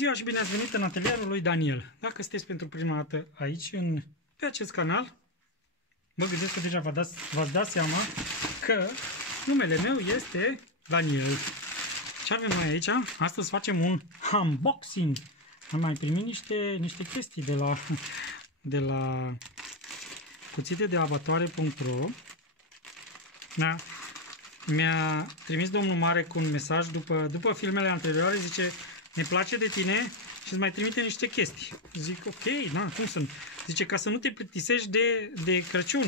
ziua și bine ați venit în atelierul lui Daniel. Dacă sunteți pentru prima dată aici, pe acest canal, mă gândesc că deja v-ați dat seama că numele meu este Daniel. Ce avem noi aici? Astăzi facem un unboxing. Am mai primit niște chestii de la cuțite de abatoare.ro. Da. Mi-a trimis domnul Mare cu un mesaj după filmele anterioare, zice: ne place de tine și îți mai trimite niște chestii. Zic ok, na, cum sunt? Zice ca să nu te plictisești de Crăciun.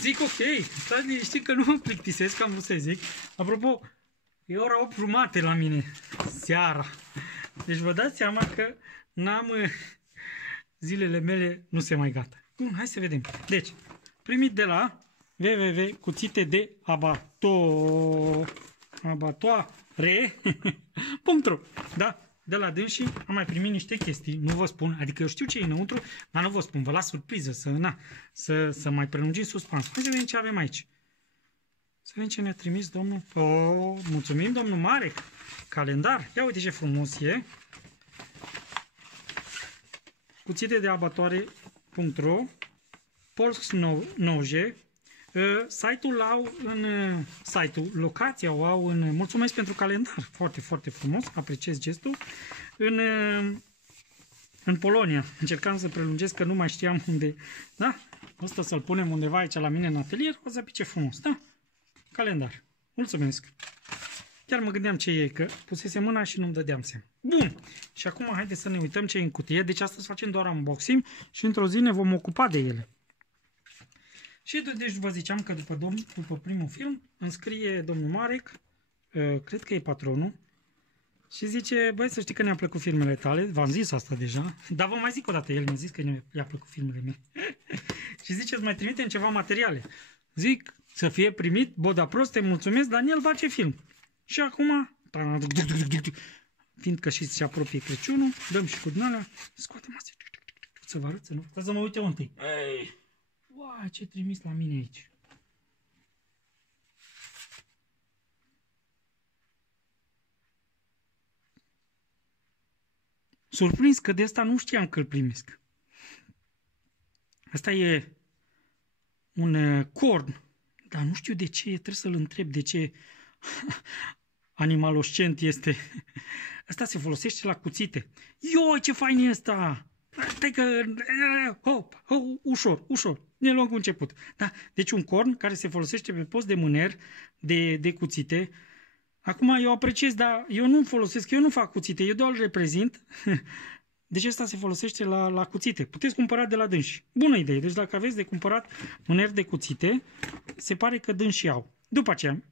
Zic ok, stai liniștit că nu mă plictisesc, am vrut să zic. Apropo, e ora 8:30 la mine, seara. Deci vă dați seama că zilele mele nu se mai gata. Bun, hai să vedem. Deci, primit de la www.cuțite de abatoare.ro. Da? De la dânsii am mai primit niște chestii, nu vă spun, adică eu știu ce e înăuntru, dar nu vă spun, vă las surpriză, să mai prelungim suspans. Hai să vedem ce avem aici. Să vedem ce ne-a trimis domnul. Mulțumim, domnul Marek. Calendar. Ia uite ce frumos e. Cuțite de abatoare.ro. Polsk-Noje. Site-ul au locația o au în... Mulțumesc pentru calendar. Foarte, foarte frumos. Apreciez gestul. În Polonia. Încercam să prelungesc că nu mai știam unde. Da? Asta să-l punem undeva aici la mine în atelier. O să pice frumos. Da? Calendar. Mulțumesc. Chiar mă gândeam ce e, că pusese mâna și nu-mi dădeam seama. Bun. Și acum haideți să ne uităm ce e în cutie. Deci astăzi facem doar unboxing și într-o zi ne vom ocupa de ele. Și deci vă ziceam că după primul film îmi scrie domnul Marek, cred că e patronul, și zice: băi, să știi că ne-a plăcut filmele tale, v-am zis asta deja, dar vă mai zic o dată, el mi-a zis că i-a plăcut filmele mele. Și zice: îți mai trimitem ceva materiale. Zic: să fie primit, boda prost, te mulțumesc, Daniel face film. Și acum, fiindcă și se apropie Crăciunul, dăm și cu din alea, scoatem astea, să vă arăt, să nu, să mă uite întâi. Hey! Uai, ce trimis la mine aici. Surprins că de asta nu știam că îl primesc. Asta e un corn, dar nu știu de ce, trebuie să-l întreb de ce animaloscent este. Asta se folosește la cuțite. Ioi, ce fain e ăsta! Stai că... ușor. Ne luăm cu început. Da? Deci un corn care se folosește pe post de mâner de cuțite. Acum eu apreciez, dar eu nu folosesc, eu nu fac cuțite, eu doar îl reprezint. Deci asta se folosește la cuțite. Puteți cumpăra de la dânsi. Bună idee. Deci dacă aveți de cumpărat mâneri de cuțite, se pare că dânsii au. După aceea,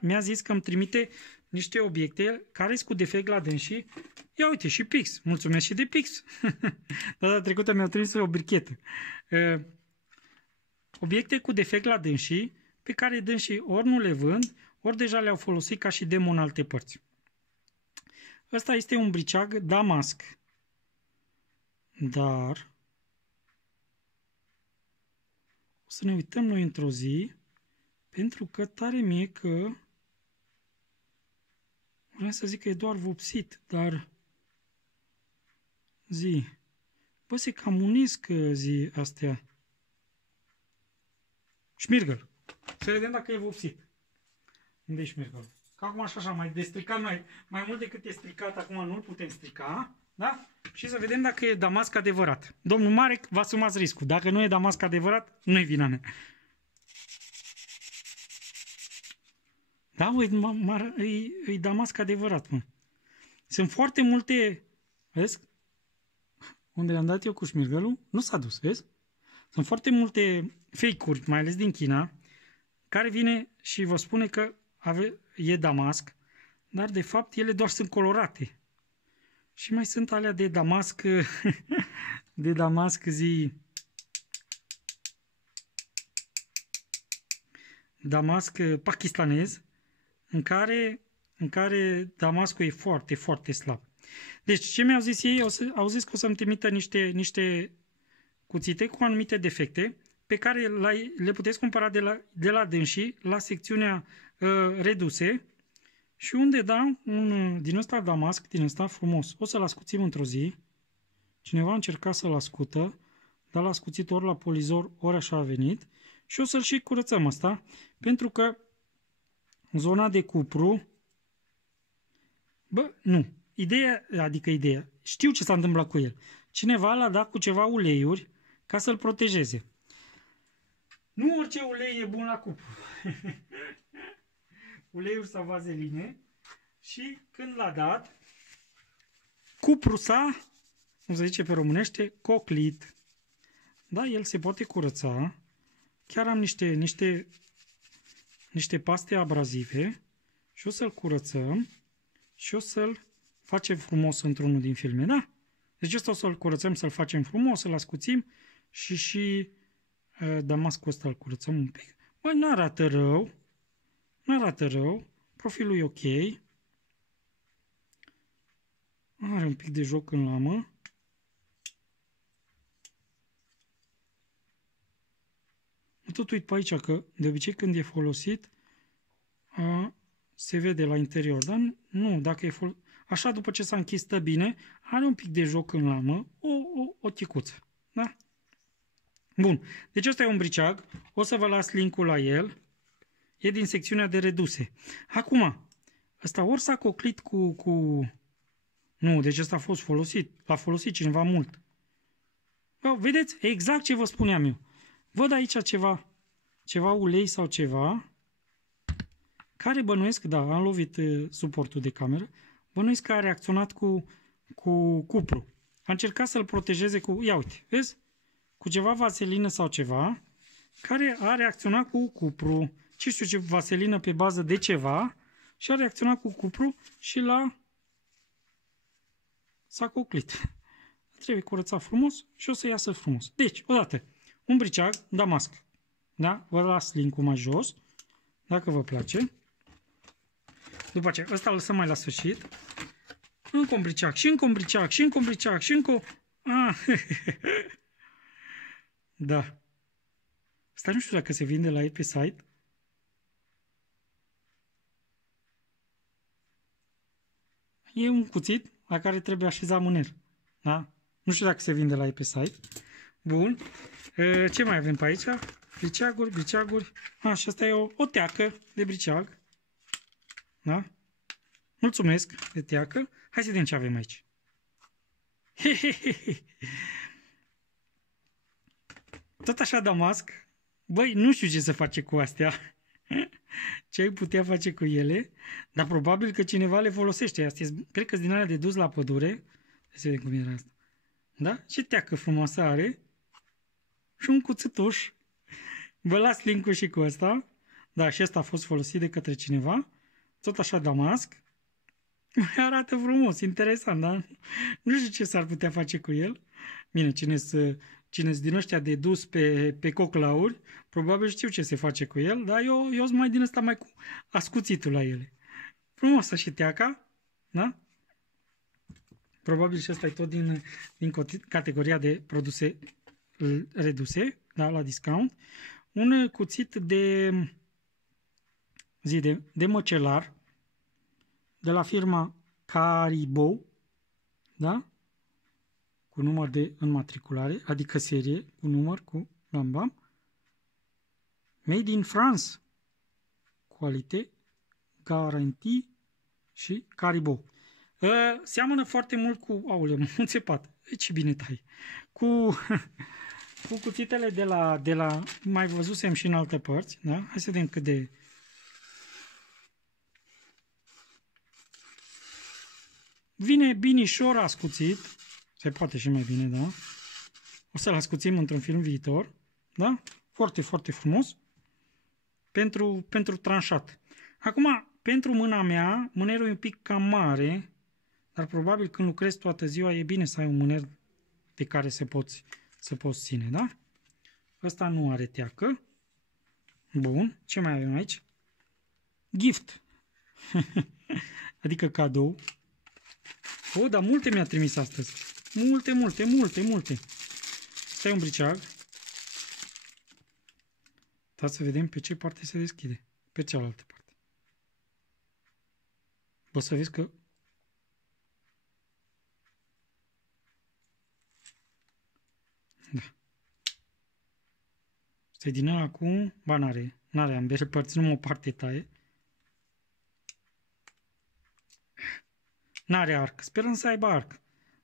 mi-a zis că îmi trimite niște obiecte care sunt cu defect la dânsii. Ia uite, și Pix. Mulțumesc și de Pix. Data trecută mi-au trimis o brichetă. Obiecte cu defect la dânsii, pe care dânsii ori nu le vând, ori deja le-au folosit ca și demo în alte părți. Ăsta este un briceag Damasc. Dar o să ne uităm noi într-o zi, pentru că tare mie că vreau să zic că e doar vopsit, dar bă, se cam unesc astea. Șmirgăl. Să vedem dacă e vopsit. Unde e șmirgăl? Că acum așa, mai destricat, mai mult decât e stricat, acum nu-l putem strica, da? Și să vedem dacă e damasc adevărat. Domnul Marek, vă asumați riscul. Dacă nu e damasc adevărat, nu e vina mea. Da, e damasc adevărat, mă. Sunt foarte multe... Vezi? Unde le-am dat eu cu șmirgălul, nu s-a dus, vezi? Sunt foarte multe fake-uri, mai ales din China, care vine și vă spune că e damasc, dar de fapt ele doar sunt colorate. Și mai sunt alea de damasc, damasc pakistanez, în care damascul e foarte, foarte slab. Deci ce mi-au zis ei? Au zis că o să-mi trimită niște cuțite cu anumite defecte pe care le puteți cumpăra de la dânsii la secțiunea reduse Și unde, da, din ăsta damasc, din ăsta frumos. O să-l ascuțim într-o zi. Cineva a încercat să-l ascută, dar l-a ascuțit ori la polizor, ori așa a venit. Și o să-l și curățăm ăsta, pentru că zona de cupru, bă, nu. Ideea, știu ce s-a întâmplat cu el. Cineva l-a dat cu ceva uleiuri ca să-l protejeze. Nu orice ulei e bun la cupru. Uleiuri sau vazeline. Și când l-a dat, cupru s-a, cum se zice pe românește, coclit. Da, el se poate curăța. Chiar am niște paste abrazive și o să-l curățăm și o să-l facem frumos într-unul din filme, da? Deci ăsta o să-l curățăm, să-l facem frumos, să-l ascuțim și damascul ăsta îl curățăm un pic. Băi, n-arată rău, profilul e ok. Are un pic de joc în lamă. Tot uit pe aici că de obicei când e folosit se vede la interior, dar nu, dacă e folosit. Așa, după ce s-a închis, stă bine, are un pic de joc în lamă, o ticuță, da? Bun, deci ăsta e un briceag, o să vă las linkul la el, e din secțiunea de reduse. Acum, ăsta ori s-a coclit cu... Nu, deci ăsta a fost folosit, l-a folosit cineva mult. Bă, vedeți? Exact ce vă spuneam eu. Văd aici ceva ulei sau ceva, care bănuiesc, da, am lovit suportul de cameră, bănuiesc că a reacționat cu cupru. A încercat să-l protejeze cu, ia uite, vezi? Cu ceva vaselină sau ceva, care a reacționat cu cupru. Ce știu ce, vaselină pe bază de ceva și a reacționat cu cupru și s-a coclit. Trebuie curățat frumos și o să iasă frumos. Deci, odată, un briceag damasc. Da? Vă las linkul mai jos, dacă vă place. După aceea, ăsta îl lăsăm mai la sfârșit. Încă un briceag, și încă un briceag, și încă un briceag, și încă... Da. Asta nu știu dacă se vinde la ei pe site. E un cuțit la care trebuie așezat mâner. Da? Nu știu dacă se vinde la ei pe site. Bun. Ce mai avem pe aici? Briceaguri. Și asta e o teacă de briceag. Da? Mulțumesc de teacă. Hai să vedem ce avem aici. Tot așa damasc. Băi, nu știu ce să face cu astea. Ce ai putea face cu ele, dar probabil că cineva le folosește. Astea, cred că sunt din alea de dus la pădure. Să vedem cum era asta. Da? Ce teacă frumoasă are. Și un cuțituș. Vă las link-ul și cu ăsta. Da, și ăsta a fost folosit de către cineva. Tot așa damasc. Arată frumos, interesant, da? Nu știu ce s-ar putea face cu el. Bine, cine-s din ăștia de dus pe coclauri, probabil știu ce se face cu el, dar eu sunt mai din ăsta mai cu ascuțitul la ele. Frumos și teaca, da? Probabil și ăsta e tot din categoria de produse reduse, da, la discount. Un cuțit de măcelar de la firma Caribou, da? Cu număr de înmatriculare, adică serie, cu număr, cu bam. Made in France. Calitate, garantii și Caribou. Seamănă foarte mult cu, aoleu, m-am înțepat. Ce bine tai. Cu cuțitele de la, mai văzusem și în alte părți, da? Hai să vedem cât de... Vine binișor ascuțit. Se poate și mai bine, da? O să-l ascuțim într-un film viitor, da? Foarte, foarte frumos. Pentru tranșat. Acum, pentru mâna mea, mânerul e un pic cam mare, dar probabil când lucrezi toată ziua e bine să ai un mâner pe care să poți ține, da? Ăsta nu are teacă. Bun. Ce mai avem aici? Gift. Adică cadou. Dar multe mi-a trimis astăzi. Multe. Stai un briceag. Da, să vedem pe ce parte se deschide. Pe cealaltă parte. Bă, să vezi că... Da. Stai din ăla cu... Ba, n-are ambele părți, numai o parte taie. N-are arc. Sperăm să aibă arc.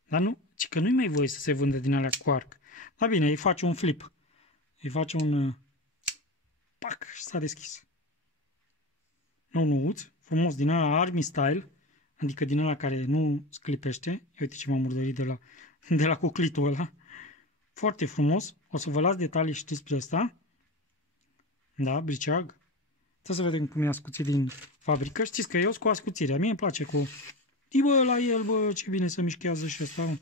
Dar nu, ci că nu-i mai voie să se vândă din alea cu arc. Dar bine, îi face un flip. Îi face un... Pac! Și s-a deschis. Nou-nouț, frumos, din ăla Army Style, adică din ăla care nu sclipește. Uite ce m-am murdărit de la cuclitul ăla. Foarte frumos. O să vă las detalii și despre asta. Da, briceag. Să vedem cum e ascuțit din fabrică. Știți că eu sunt cu ascuțirea. Mie îmi place cu... Bă, la el, bă, ce bine se mișchează și ăsta, mă.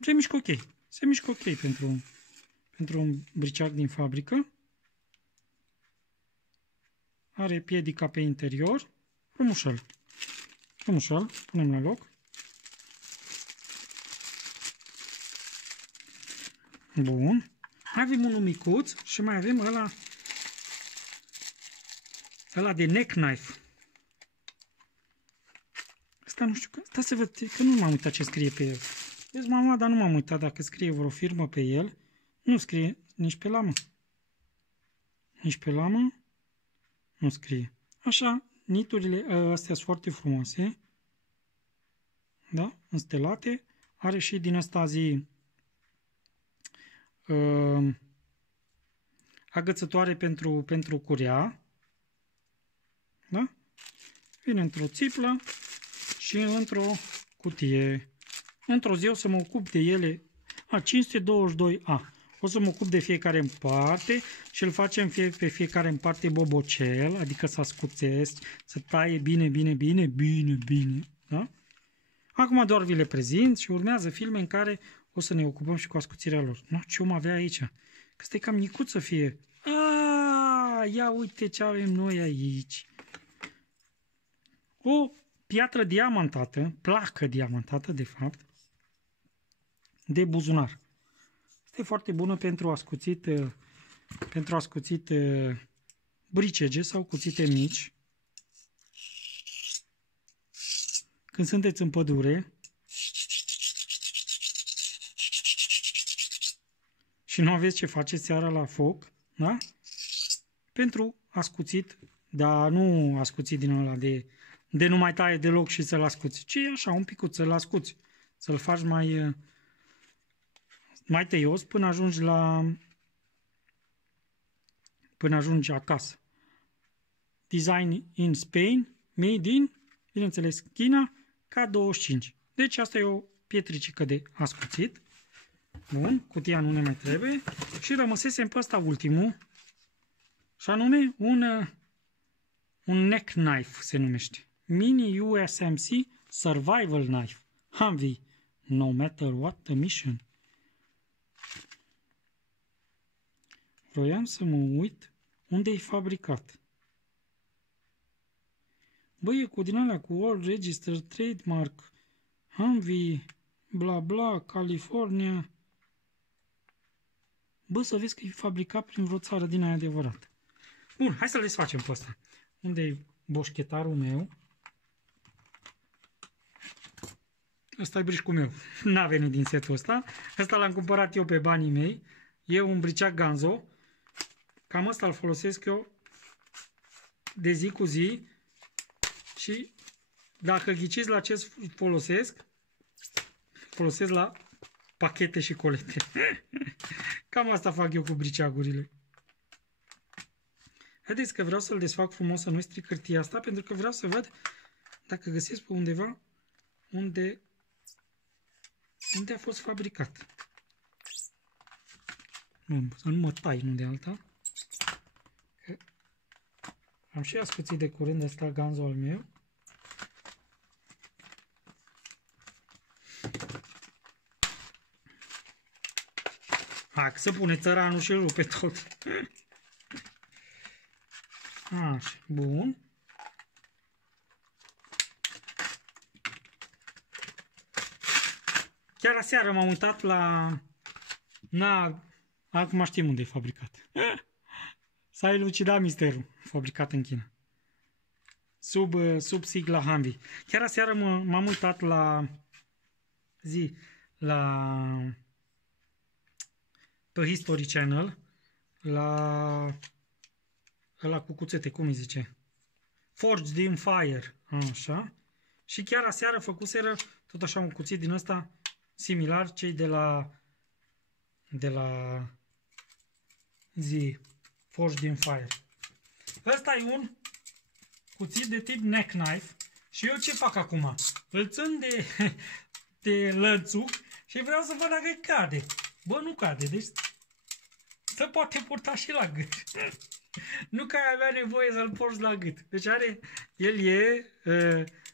Se mișcă ok. Se mișcă ok pentru un briceag din fabrică. Are piedica pe interior. Frumușel. Frumușel. Punem la loc. Bun. Avem unul micuț și mai avem ăla de neck knife. Asta nu știu, asta se vede că nu m-am uitat ce scrie pe el. Vezi, mama, dar nu m-am uitat dacă scrie vreo firmă pe el. Nu scrie nici pe lamă. Nici pe lamă nu scrie. Așa, niturile astea sunt foarte frumoase. Da? Înstelate. Are și din asta zi agățătoare pentru curea. Da? Vine într-o țiplă și într-o cutie. Într-o zi o să mă ocup de ele. 522A. O să mă ocup de fiecare în parte și îl facem pe fiecare în parte bobocel, adică să ascuțesc, să taie bine. Da? Acum doar vi le prezint și urmează filme în care o să ne ocupăm și cu ascuțirea lor. Nu, ce om avea aici? Că stai cam micuț să fie. Ia uite ce avem noi aici. O piatră diamantată, placă diamantată de fapt, de buzunar. Este foarte bună pentru ascuțit bricege sau cuțite mici. Când sunteți în pădure și nu aveți ce faceți seara la foc, da? Pentru ascuțit, dar nu ascuțit din ăla de nu mai taie deloc și să-l ascuți, ci așa un picuț să-l ascuți, să-l faci mai tăios până ajungi acasă. Design in Spain, made in, bineînțeles, China, K25. Deci asta e o pietricică de ascuțit. Bun, cutia nu ne mai trebuie. Și rămăsesem pe ăsta ultimul, și anume un neck knife se numește. Mini USMC Survival Knife. Humvee, no matter what the mission. Vroiam să mă uit unde e fabricat. Băi, e cu din alea cu World Register, Trademark, Humvee, bla bla, California. Bă, să vezi că e fabricat prin vreo țară din aia adevărată. Bun, hai să-l desfacem pe ăsta. Unde e boșchetarul meu? Ăsta e brișcul meu. N-a venit din setul ăsta. Ăsta l-am cumpărat eu pe banii mei. E un briceag Ganzo. Cam ăsta îl folosesc eu de zi cu zi. Și dacă ghiciți la ce folosesc, folosesc la pachete și colete. Cam asta fac eu cu briceagurile. Haideți că vreau să-l desfac frumos, să nu stric hârtia asta, pentru că vreau să văd dacă găsesc pe undeva unde a fost fabricat. Bun, să nu mă tai unde alta. Că am și ascuțit de curând ăsta Ganzo al meu. Hai să pune țăranul și rupe tot. Așa, bun. Chiar aseară m-am uitat acum știm unde e fabricat. S-a elucidat misterul. Fabricat în China. sub sigla Humvee. Chiar aseară m-am uitat pe History Channel la cu cuțete, cum îi zice? Forged in Fire, așa. Și chiar aseară făcuseră tot așa un cuțit din ăsta similar cei de la Forged in Fire. Ăsta e un cuțit de tip neck knife și eu ce fac acum? Îl țin de lățuc și vreau să văd dacă cade. Bă, nu cade, deci se poate purta și la gât. Nu că ai avea nevoie să-l porți la gât. Deci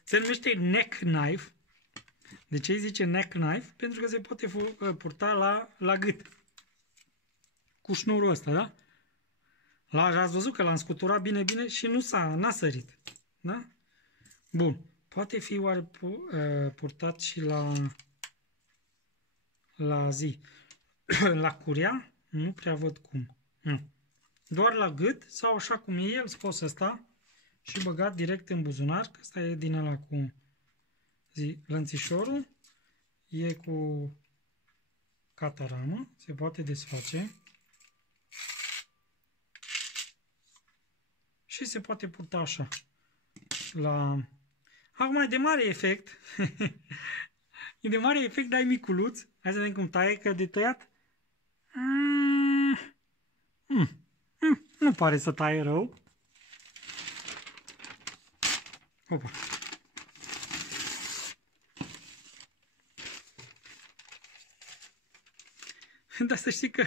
se numește neck knife. De ce îi zice neck knife? Pentru că se poate purta la gât. Cu șnurul ăsta, da? Ați văzut că l-am scuturat bine și n-a sărit. Da? Bun. Poate fi oare purtat și la curea? Nu prea văd cum. Nu. Doar la gât sau așa cum e el, scos ăsta și băgat direct în buzunar, că ăsta e din ăla cu lănțișorul, e cu cataramă, se poate desface și se poate purta așa. Acum e de mare efect, e de mare efect, dar e miculuț. Hai să vedem cum taie, că de tăiat nu pare să taie rău. Opa. Dar să știi că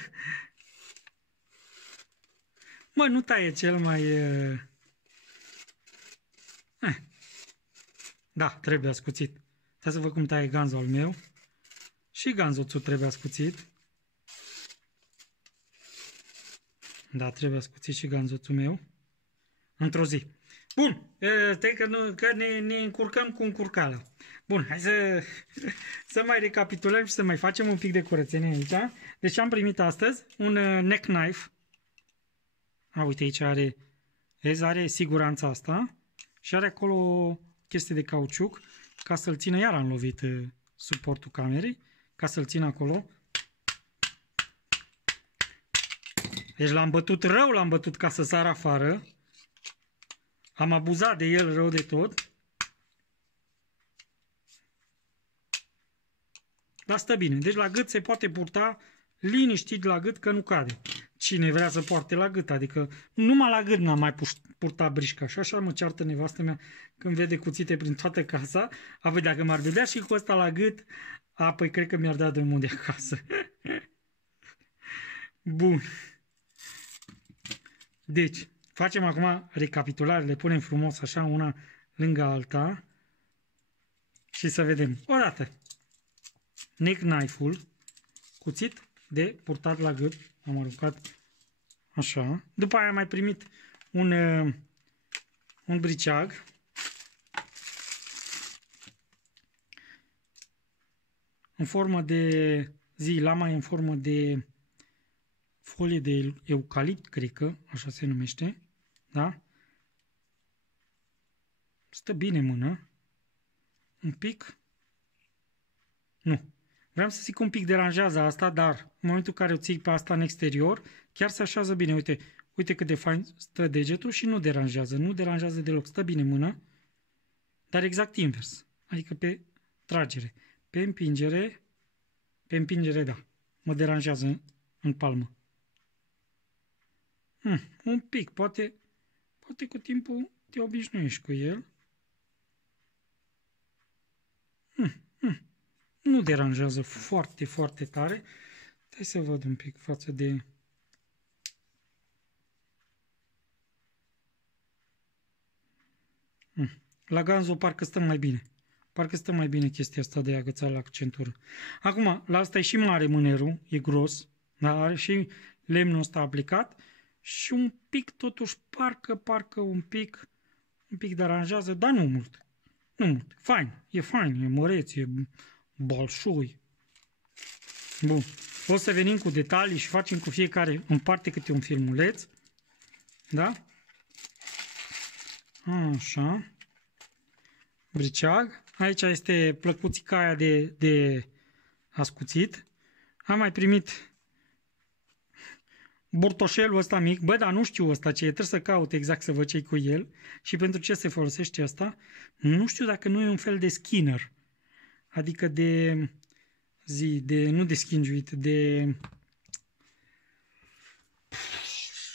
nu taie cel mai... Da, trebuie ascuțit. Hai să văd cum taie ganzul al meu. Și ganzoțul trebuie ascuțit. Da, trebuie ascuțit și ganzoțul meu. Într-o zi. Bun, că ne încurcăm cu încurcala. Bun, hai să mai recapitulăm și să mai facem un pic de curățenie aici. Deci am primit astăzi un neck knife. Uite, aici are siguranța asta și are acolo o chestie de cauciuc ca să-l țină, iar am lovit suportul camerei, ca să-l țină acolo. Deci l-am bătut rău, l-am bătut ca să sară afară. Am abuzat de el rău de tot. Dar stă bine. Deci la gât se poate purta liniștit la gât, că nu cade. Cine vrea să poarte la gât, adică numai la gât n-am mai purtat brișca. Și așa mă ceartă nevastă mea când vede cuțite prin toată casa. Apoi dacă m-ar vedea și cu ăsta la gât, păi cred că mi-ar da drumul de acasă. Bun. Deci, facem acum recapitulare, le punem frumos așa, una lângă alta și să vedem. Odată, neck knife-ul, cuțit de purtat la gât, am aruncat așa. După aia am mai primit un briceag. În formă de lama e în formă de folie de eucalipt, cred că, așa se numește, da? Stă bine în mână. Un pic. Nu. Vreau să zic un pic deranjează asta, dar în momentul în care o ții pe asta în exterior, chiar se așează bine. Uite cât de fain stă degetul și nu deranjează deloc. Stă bine în mână, dar exact invers. Adică pe tragere. Pe împingere, da. Mă deranjează în palmă. Un pic, poate cu timpul te obișnuiești cu el. Nu deranjează foarte, foarte tare. Hai să văd un pic față de... La ganzo parcă stă mai bine. Parcă stă mai bine chestia asta de agățat la centură. Acum, la asta e și mare mânerul, e gros, dar are și lemnul ăsta aplicat și un pic, totuși, parcă un pic deranjează, dar nu mult. Nu mult. Fain, e măreț, e balșoi. Bun. O să venim cu detalii și facem cu fiecare în parte câte un filmuleț. Da? Așa. briceag. Aici este plăcuțica aia de ascuțit. Am mai primit bortoșelul ăsta mic. Bă, dar nu știu ăsta ce e. Trebuie să caut exact să văd ce-i cu el. Și pentru ce se folosește ăsta. Nu știu dacă nu e un fel de skinner. Adică nu de schingiuit, de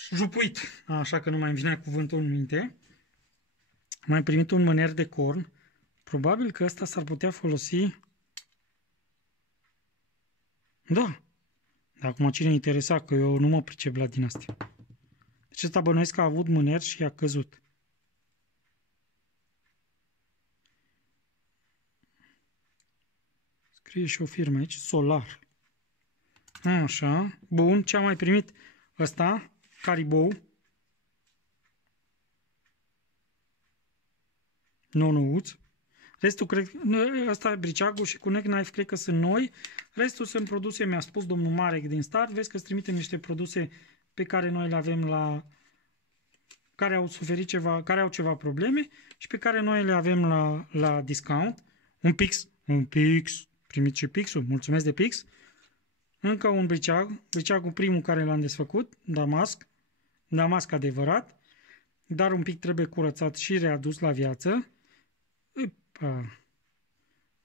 jupuit. Așa că nu mai îmi vine cuvântul în minte. Am mai primit un mâner de corn. Probabil că ăsta s-ar putea folosi. Da. Dar acum cine interesa, că eu nu mă pricep la din astea. Deci ăsta bănuiesc că a avut mâner și a căzut. Scrie și o firmă aici, Solar. Așa, bun, ce am mai primit? Ăsta, Caribou. Nou-nouț. Restul, cred, ăsta briceagul și cu neck knife cred că sunt noi. Restul sunt produse, mi-a spus domnul Marek din start. Vezi că îți trimitem niște produse pe care noi le avem care au suferit ceva, care au ceva probleme și pe care noi le avem la discount. Un pix. Primit și pixul. Mulțumesc de pix. Încă un briceag. Briceagul primul care l-am desfăcut. Damasc adevărat. Dar un pic trebuie curățat și readus la viață.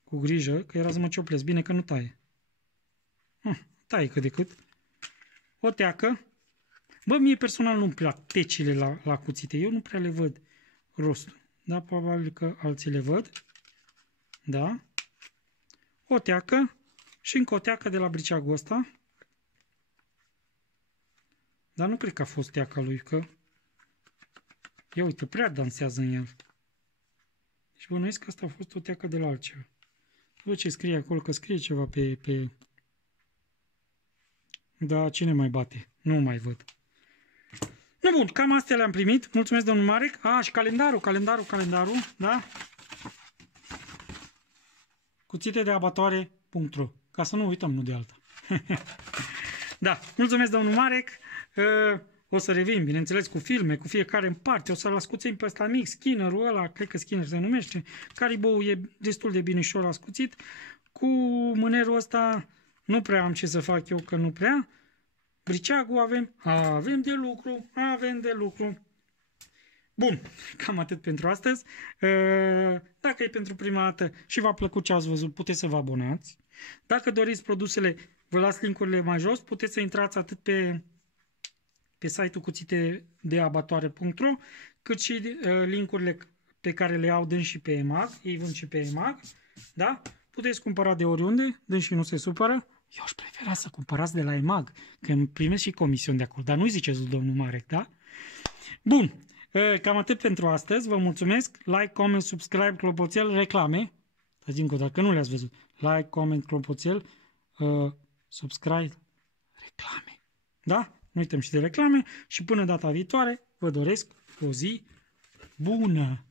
Cu grijă, că era să mă cioplesc. Bine că nu taie. Taie cât de cât. O teacă. Bă, mie personal nu-mi plac tecile la cuțite. Eu nu prea le văd rostul. Da, probabil că alții le văd. Da. O teacă. Și încă o teacă de la briceagul ăsta. Dar nu cred că a fost teaca lui, că... Ia uite, prea dansează în el. Deci bănuiesc că asta a fost o teacă de la altceva. Văd ce scrie acolo, că scrie ceva pe... Da, cine mai bate? Nu mai văd. Nu, bun, cam astea le-am primit. Mulțumesc, domnul Marek. Și calendarul, da? Cuțite de abatoare.ro. Ca să nu uităm, nu de alta. Da, mulțumesc, domnul Marek. O să revin, bineînțeles, cu filme, cu fiecare în parte. O să-l ascuțim pe ăsta mic, skinnerul ăla, cred că skinner se numește. Caribou e destul de binișor ascuțit. Cu mânerul ăsta nu prea am ce să fac eu, că nu prea. Briceagul avem de lucru. Bun, cam atât pentru astăzi. Dacă e pentru prima dată și v-a plăcut ce ați văzut, puteți să vă abonați. Dacă doriți produsele, vă las linkurile mai jos. Puteți să intrați atât pe site-ul cuțitedeabatoare.ro, cât și linkurile pe care le au dâns și pe EMAG. Ei vând și pe EMAG. Da? Puteți cumpăra de oriunde, dâns și nu se supără. Eu aș prefera să cumpărați de la EMAG, că îmi primesc și comision de acolo. Dar nu-i ziceți domnul Marek, da? Bun. Cam atât pentru astăzi. Vă mulțumesc. Like, comment, subscribe, clopoțel, reclame. Dați încă o dată, că nu le-ați văzut. Like, comment, clopoțel, subscribe, reclame. Da? Nu uităm și de reclame. Și până data viitoare, vă doresc o zi bună.